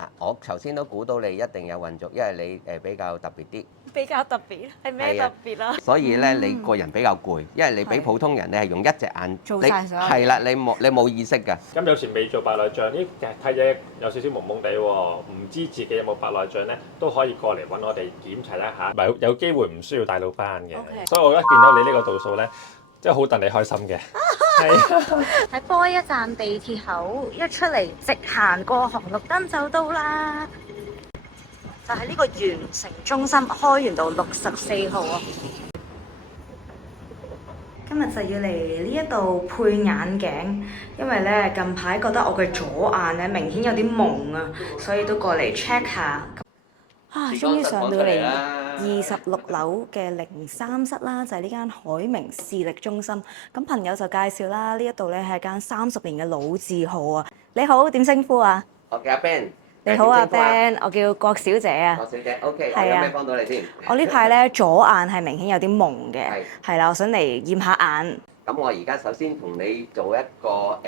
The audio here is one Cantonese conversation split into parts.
嗱，我頭先都估到你一定有混濁，因為你比較特別啲。比較特別係咩特別啊？所以咧，你個人比較攰，因為你比普通人你係用一隻眼做晒所有嘢係啦，你冇意識㗎。咁有時未做白內障，咦，其實睇嘢有少少蒙蒙地喎，唔知自己有冇白內障咧，都可以過嚟揾我哋檢查一下，咪有機會唔需要帶到班嘅。 OK 所以我一見到你呢個度數咧，真係好戥你開心嘅。係。喺波一站地鐵口一出嚟，直行過紅綠燈就到啦。就喺呢個圓城中心開源道64號啊！今日就要嚟呢一度配眼鏡，因為咧近排覺得我嘅左眼咧明顯有啲朦啊，所以都過嚟 check 下。啊，終於上到嚟26樓嘅03室啦，就係呢間海明視力中心。咁朋友就介紹啦，呢一度咧係間30年嘅老字號啊。你好，點稱呼啊？我叫阿 Ben。你好啊 Ben，我叫郭小姐啊。郭小姐，OK，我係啊有咩幫到你先？我呢排咧左眼係明顯有啲朦嘅，係係啦，我想嚟驗下眼。咁我而家首先同你做一個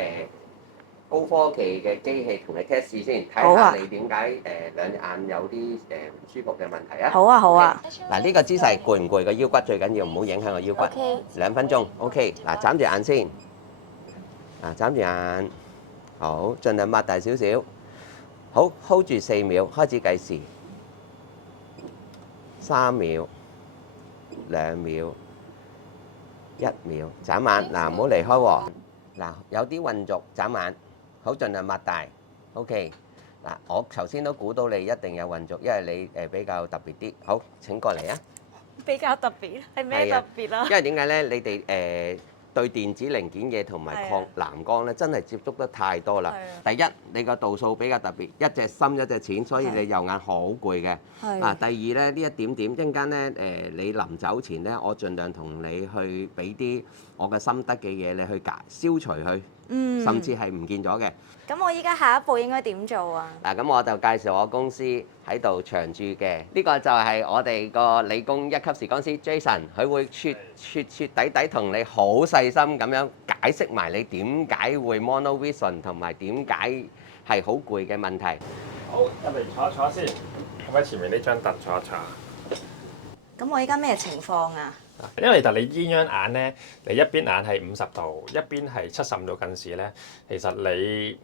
高科技嘅機器同你 test 試先，睇好啊下你點解兩隻眼有啲唔舒服嘅問題啊。好啊，好啊。嗱，呢個姿勢攰唔攰？個腰骨最緊要唔好影響個腰骨。 OK 2分鐘，OK。嗱，眨住眼先。嗱，眨住眼，好，盡量擘大少少。好 ，hold 住4秒，開始計時。3秒、2秒、1秒，眨眼。嗱，唔好離開喎。嗱，有啲混濁，眨眼。好，盡量擘大。OK。嗱，我頭先都估到你一定有混濁，因為你比較特別啲。好，請過嚟啊！比較特別係咩特別啊？因為點解咧？你哋對電子零件嘢同埋抗藍光咧，真係接觸得太多啦。第一，你個度數比較特別，一隻深一隻淺，所以你右眼好攰嘅。啊，第二咧，呢一點點，一陣間咧你臨走前咧，我盡量同你去俾啲我嘅心得嘅嘢，你去消除佢，甚至係唔見咗嘅。咁我依家下一步應該點做啊？嗱，咁我就介紹我公司喺度長駐嘅，呢個就係我哋個理工1級視光師 Jason，佢會徹底同你好細心咁樣解釋埋你點解會 monovision 同埋點解係好攰嘅問題。好，入嚟坐一坐先，咁喺前面呢張凳坐一坐。咁我依家咩情況啊？因為其實你鴛鴦眼咧，你一邊眼係50度，一邊係75度近視咧，其實你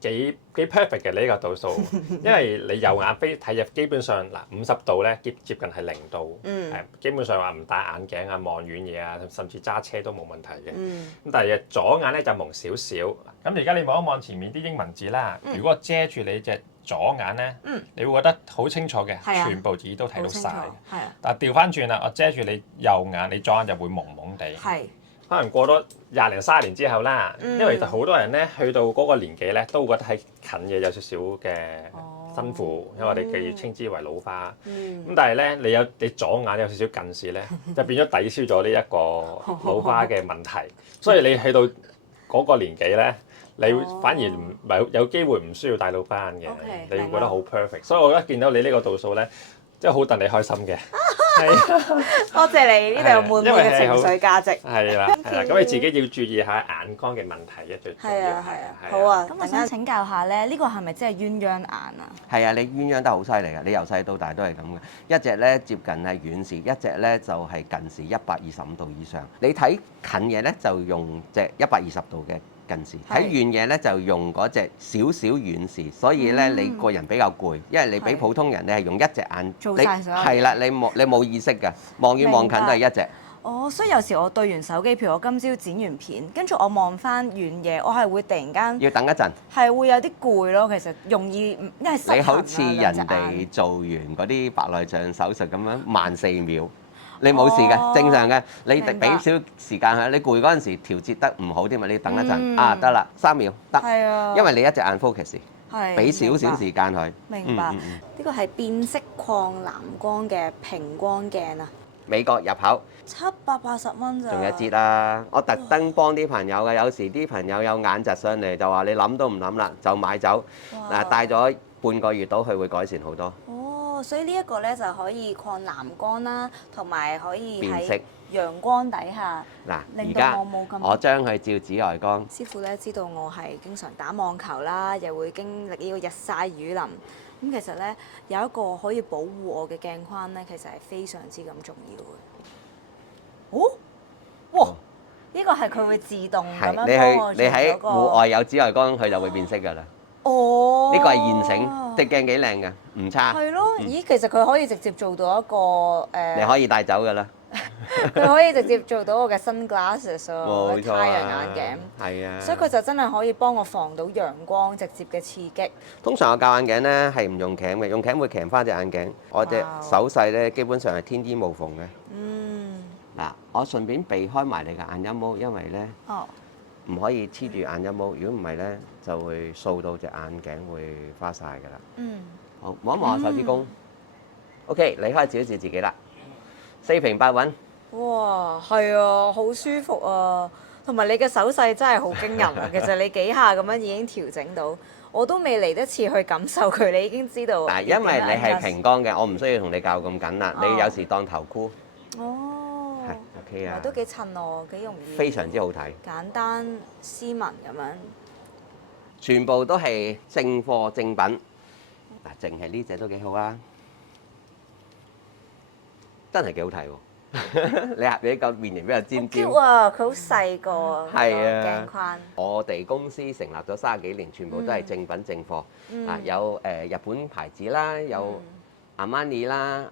幾 perfect 嘅呢個度數，因為你右眼飛睇入基本上嗱50度咧，接近係0度，基本上話唔戴眼鏡啊、望遠嘢啊，甚至揸車都冇問題嘅。咁但係左眼咧就朦少少。咁而家你望一望前面啲英文字啦，如果遮住你隻左眼咧，你會覺得好清楚嘅，全部字都睇到晒。但係調翻轉啦，我遮住你右眼，你左眼就會朦朦地。可能過多20零30年之後啦，因為其實好多人咧去到嗰個年紀咧，都會覺得係近嘅有少少嘅辛苦，因為我哋嘅稱之為老花。咁但係咧，你左眼有少少近視咧，就變咗抵消咗呢一個老花嘅問題。所以你去到嗰個年紀咧，你反而唔係有機會唔需要帶到班嘅，你會覺得好 perfect。所以我一見到你呢個度數咧，真係好戥你開心嘅。多謝你，呢度有滿滿嘅情緒價值。係啦，咁你自己要注意下眼光嘅問題嘅，最重要。係啊，好啊。咁我想請教下咧，呢個係咪真係鴛鴦眼啊？係啊，你鴛鴦得好犀利啊！你由細到大都係咁嘅，一隻咧接近係遠視，一隻咧就係近視125度以上。你睇近嘢咧就用隻120度嘅近視，睇遠嘢咧就用嗰隻少少遠視，所以咧你個人比較攰，因為你比普通人你係用一隻眼做晒所有嘢。係啦，你冇意識㗎，望遠望近都係一隻。哦，所以有時我對完手機，譬如我今朝剪完片，跟住我望翻遠嘢，我係會突然間要等一陣，係會有啲攰咯。其實容易因為失衡啊。你好似人哋做完嗰啲白內障手術咁樣慢4秒。你冇事嘅，正常嘅。你俾少時間佢，你攰嗰陣時調節得唔好添嘛，你等一陣啊，得啦，3秒得。係啊。因為你一隻眼 focus，俾少少時間佢。明白。呢個係變色礦藍光嘅平光鏡啊。美國入口780蚊咋？仲有折啦！我特登幫啲朋友嘅，有時啲朋友有眼疾上嚟就話你諗都唔諗啦，就買走。嗱，戴咗半個月到，佢會改善好多。所以呢一個咧就可以抗藍光啦，同埋可以變色喺陽光底下，嗱，令到我冇咁。我將佢照紫外光。師傅咧知道我係經常打網球啦，又會經歷呢個日曬雨淋，咁其實咧有一個可以保護我嘅鏡框咧，其實係非常之咁重要嘅。哦，哇！呢個係佢會自動咁樣幫我做你喺嗰個。戶外有紫外光，佢就會變色㗎啦。哦，呢個係現成，隻鏡幾靚㗎，唔差。係咯，咦，其實佢可以直接做到一個你可以帶走㗎啦。佢可以直接做到我嘅 sunglasses 喎，冇錯太陽啊眼鏡。係啊。所以佢就真係可以幫我防到陽光直接嘅刺激。通常我教眼鏡咧係唔用鉗嘅，用鉗會鉗翻隻眼鏡。我隻手勢咧基本上係天衣無縫嘅。嗯。嗱，我順便避開埋你嘅眼陰毛，因為咧唔可以黐住眼陰毛，如果唔係咧就會掃到隻眼鏡會花晒㗎啦。嗯。好，望一望我手指公。OK，你可以照一照自己啦，四平八穩。哇，係啊，好舒服啊！同埋你嘅手勢真係好驚人啊！其實你幾下咁樣已經調整到，我都未嚟得切去感受佢，你已經知道。嗱，因為你係平光嘅，我唔需要同你教咁緊啦。你有時當頭箍。哦。係 OK 啊。都幾襯我，幾容易。非常之好睇。簡單斯文咁樣。全部都係正貨正品。嗱，淨係呢隻都幾好啊！真係幾好睇喎！你個面型比較尖尖。cute 啊！佢好細個啊，係啊，鏡框。我哋公司成立咗30幾年，全部都係正品正貨。有日本牌子啦，有 Armani 啦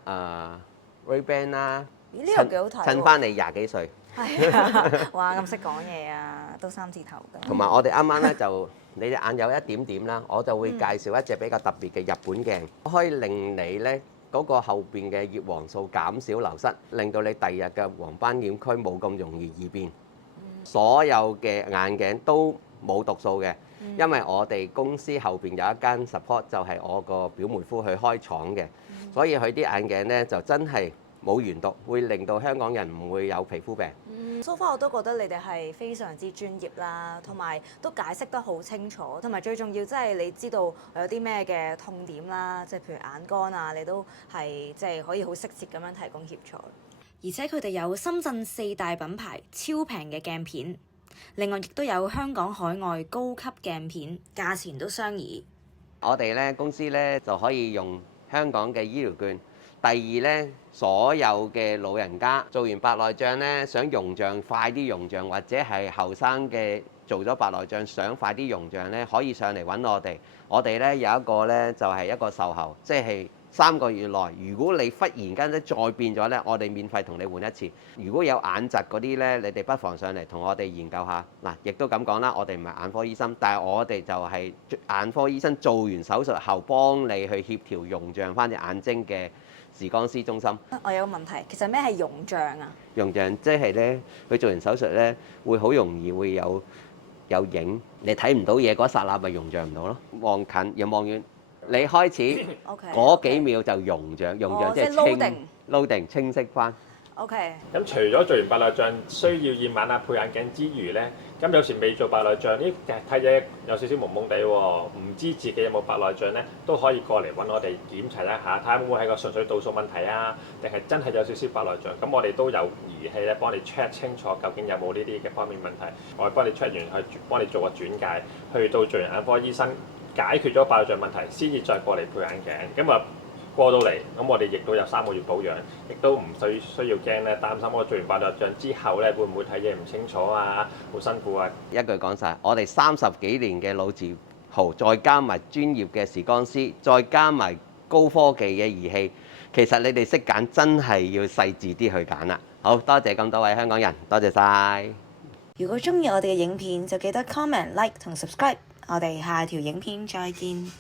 ，Ray-Ban 啦。呢個幾好睇喎！襯翻你20幾歲。係啊！哇，咁識講嘢啊，都3字頭㗎。同埋我哋啱啱咧就你隻眼有一點點啦，我就會介紹一隻比較特別嘅日本鏡，可以令你咧嗰個後邊嘅葉黃素減少流失，令到你第日嘅黃斑點區冇咁容易異變。所有嘅眼鏡都冇毒素嘅，因為我哋公司後邊有一間 support 就係我個表妹夫去開廠嘅，所以佢啲眼鏡咧就真係冇原毒，會令到香港人唔會有皮膚病。So far 我都覺得你哋係非常之專業啦，同埋都解釋得好清楚，同埋最重要即係你知道有啲咩嘅痛點啦，即係譬如眼乾啊，你都係即係可以好適切咁樣提供協助。而且佢哋有深圳4大品牌超平嘅鏡片，另外亦都有香港海外高級鏡片，價錢都相宜。我哋咧公司咧就可以用香港嘅醫療券。第二咧，所有嘅老人家做完白內障咧，想容像快啲容像，或者係後生嘅做咗白內障想快啲容像咧，可以上嚟揾我哋。我哋咧有一個咧就係一個售後，即係3個月內，如果你忽然間咧再變咗咧，我哋免費同你換一次。如果有眼疾嗰啲咧，你哋不妨上嚟同我哋研究下。嗱，亦都咁講啦，我哋唔係眼科醫生，但係我哋就係眼科醫生做完手術後幫你去協調容像翻隻眼睛嘅視光師中心。我有個問題，其實咩係容像啊？容像即係咧，佢做完手術咧，會好容易會有影，你睇唔到嘢嗰剎那咪容像唔到咯。望近又望遠，你開始嗰幾秒就容像，容像即係loading清晰翻。OK。咁除咗做完白內障需要驗眼啊配眼鏡之餘咧，咁有時未做白內障，呢睇嘢有少少朦朦地喎，唔知自己有冇白內障咧，都可以過嚟揾我哋檢查一下，睇下會唔會係個純粹度數問題啊，定係真係有少少白內障？咁我哋都有儀器咧幫你 check 清楚究竟有冇呢啲嘅方面問題，我哋幫你 check 完去幫你做個轉介，去到做完眼科醫生解決咗白內障問題，先至再過嚟配眼鏡。咁啊〜過到嚟，咁我哋亦都有3個月保養，亦都唔需要驚咧，擔心我做完白內障之後咧，會唔會睇嘢唔清楚啊？好辛苦啊！一句講晒，我哋30幾年嘅老字號，再加埋專業嘅視光師，再加埋高科技嘅儀器，其實你哋識揀，真係要細緻啲去揀啦。好多謝咁多位香港人，多謝晒。如果中意我哋嘅影片，就記得 comment、like 同 subscribe。我哋下條影片再見。